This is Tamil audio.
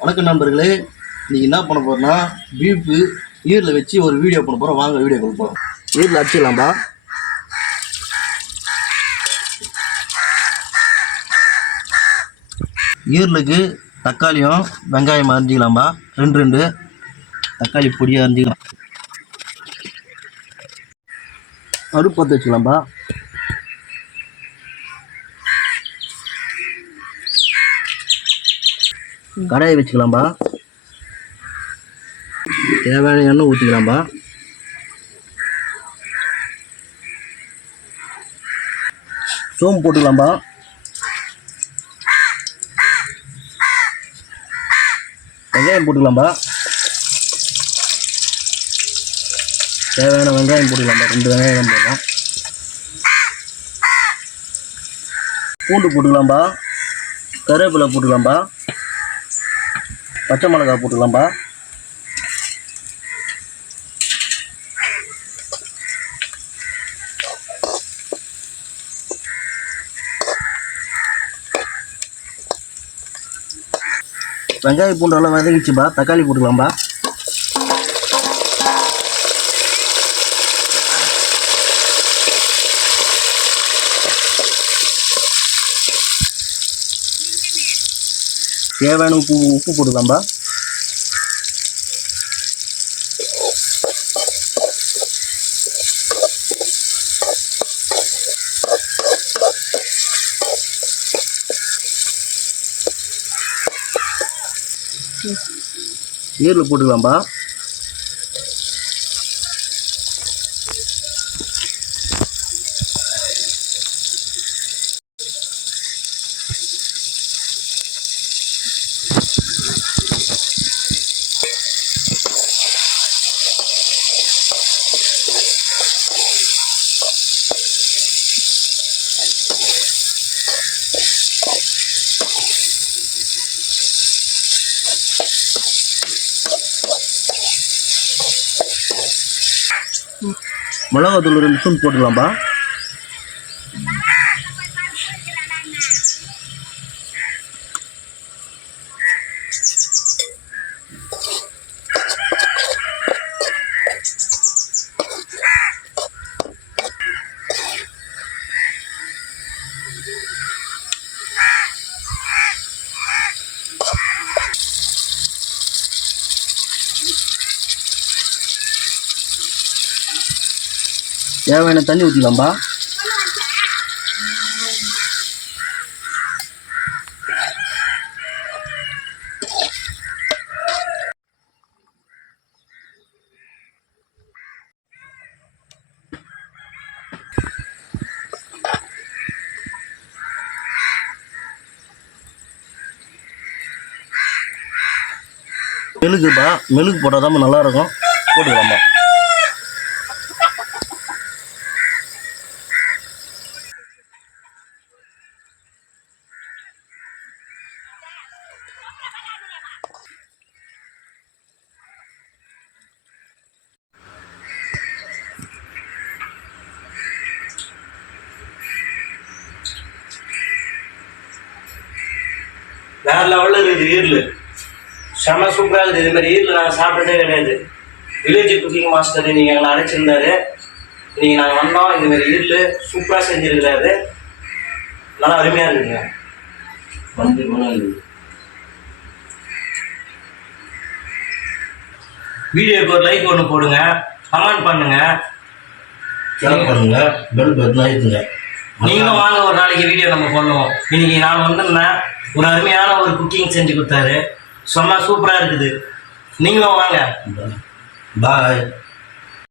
வணக்கம் நண்பர்களே, இன்னைக்கு என்ன பண்ண போறோம்னா பீஃபு ஈரில் வச்சு ஒரு வீடியோ பண்ண போகிறோம். வாங்க வீடியோ பண்ண போகிறோம். ஈரில் அடிச்சிடலாம்பா. ஈரலுக்கு தக்காளியும் வெங்காயம் அரிஞ்சிக்கலாம்பா. ரெண்டு தக்காளி பொடியாக அரிஞ்சிக்கலாம். அடுப்பு பற்ற வச்சுக்கலாம்பா. கடாயை வச்சுக்கலாம்பா. தேவையான எண்ணெய் ஊற்றிக்கலாம்பா. சோம்பு போட்டுக்கலாம்பா. வெங்காயம் போட்டுக்கலாம்பா. தேவையான வெங்காயம் போட்டுக்கலாம்பா. 2 வெங்காயம் போடலாம். பூண்டு போட்டுக்கலாம்பா. கருவேப்பிலை போட்டுக்கலாம்பா. பச்சை மிளகாய் போட்டுக்கலாம்பா. வெங்காயம் பூண்டு எல்லாம் வதங்கிச்சுப்பா. தக்காளி போட்டுக்கலாம்பா. தேவையான உப்பு போட்டுக்கலாம்பா. ஈரல் போட்டுக்கலாம்பா. மிளகாத்தூள் 2 ஸ்பூன் போட்டுக்கலாம்பா. தேவையான தண்ணி ஊற்றிக்கலாம்பா. மெழுகு போட்டால் தான் நல்லா இருக்கும். போட்டுக்கலாம்பா. வேற லெவலில் இருக்குது ஈரல். செம்ம சூப்பராக இருக்குது. இது மாதிரி ஈரல் நாங்கள் சாப்பிட்டதே கிடையாது. வில்லேஜ் குக்கிங் மாஸ்டர் நீங்கள் எங்களை அழைச்சிருந்தாரு. நீங்கள் நாங்கள் வந்தோம். இதுமாரி ஈரல் சூப்பராக செஞ்சுருக்கிறாரு. நல்லா அருமையாக இருக்குங்க. வீடியோக்கு ஒரு லைக் ஒன்று போடுங்க, கமெண்ட் பண்ணுங்க, ஷேர் பண்ணுங்க, பெல் பட்டன் அழுத்துங்க. நீங்களும் வாங்க, ஒரு நாளைக்கு வீடியோ நம்ம பண்ணுவோம். இன்னைக்கு நான் வந்திருந்தேன், ஒரு அருமையான ஒரு குக்கிங் செஞ்சு கொடுத்தாரு. செம்ம சூப்பராக இருக்குது. நீங்களும் வாங்க. பாய்.